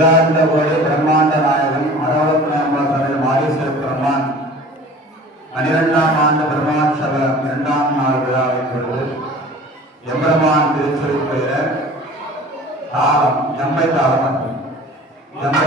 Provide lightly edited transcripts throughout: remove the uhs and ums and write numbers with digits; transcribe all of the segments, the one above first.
அகிலாண்டகோடி பிரம்மாண்ட நாயகன் அரவணப்ப மாரீஸ்வர பெருமான் 12ஆம் ஆண்டு பிரம்மோற்சவ 2ஆம் நாள் விழாவின் பொழுது எம்பெருமான் திருச்சொலிப்பெயர தாளம் எம்பை தாளம் எம்பை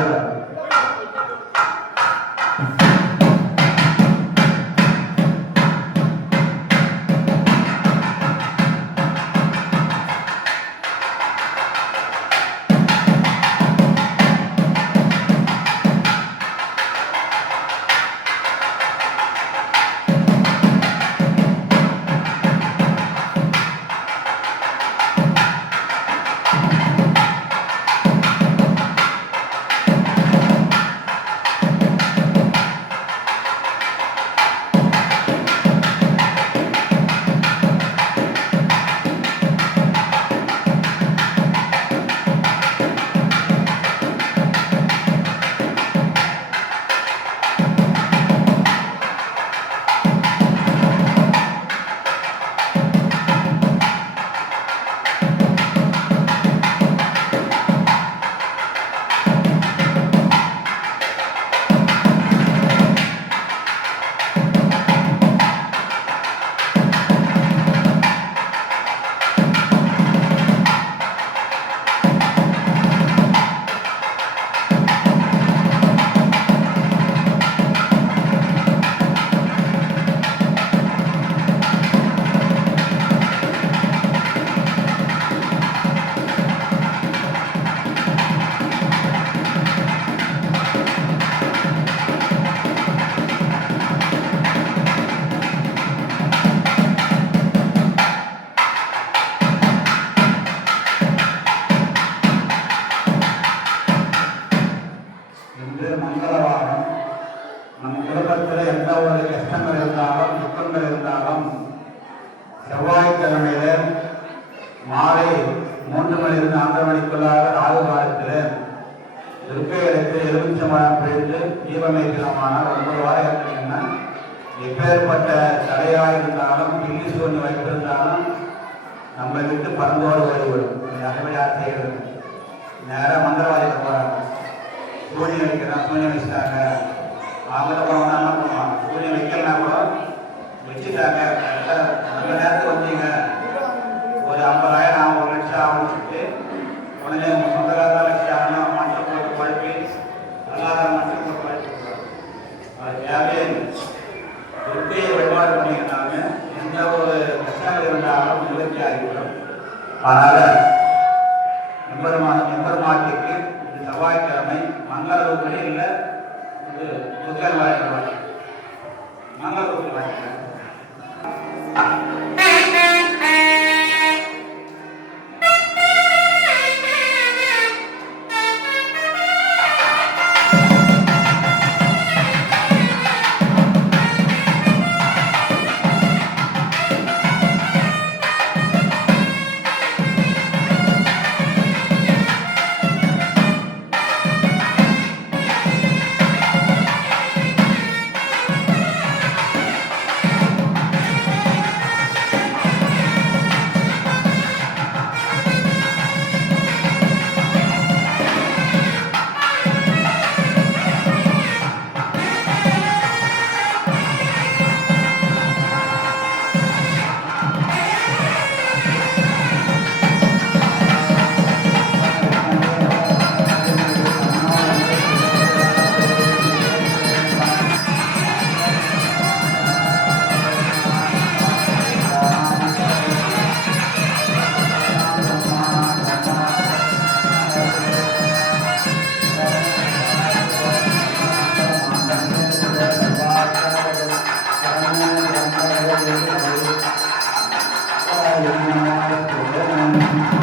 மங்களவாரம் நம் குடும்பத்தில் எந்த ஒரு கஷ்டங்கள் இருந்தாலும் துக்கங்கள் இருந்தாலும் செவ்வாய்க்கிழமையில மாலை 3 மணிலிருந்து 4 மணிக்குள்ளாக ராகு காலத்தில் திருப்பை எடுத்து எலுமிச்சம்பழம் பிழித்து தீபம் ஏற்றமானால் 9 வாரம் ஏற்றினீங்கன்னா எப்பேற்பட்ட தடையாக இருந்தாலும் பில்லி சூழ்நிலை வைத்திருந்தாலும் நம்மளை விட்டு பறந்தோடு ஓடிவிடும். அறுவடையாக செய்கிறது நேராக மந்திரவாதிக்கு போகிறாங்க. சூரியன் வைக்கிறான், சூரியன் வச்சுட்டாங்க. அவங்க போனோம்னா என்ன பண்ணுவாங்க? சூரியன் வைக்கலன்னா கூட வச்சுட்டாங்க. அந்த நேரத்தில் வந்தீங்க ஒரு 50,000 1 லட்சம் ஆகிட்டு உடனே உங்கள் சொந்தக்கார லட்சம் ஆகணும் மஞ்சள் போட்டு குழப்பி அல்லாத மஞ்சள் போட்டு குழப்பி அது தேவையே ஒத்தியை வழிபாடு பண்ணிக்கிறாங்க. எந்த ஒரு கஷ்டங்கள் இருந்தாலும் நிவர்த்தி ஆகிவிடும். அதனால் எம்பெருமாட்டிக்கு செவ்வாய்க்கிழமை மங்கள ரூபடி இல்லை புத்தர் வாழ்க்கை மங்கள ரூபடி வாழ்க்கை Thank you.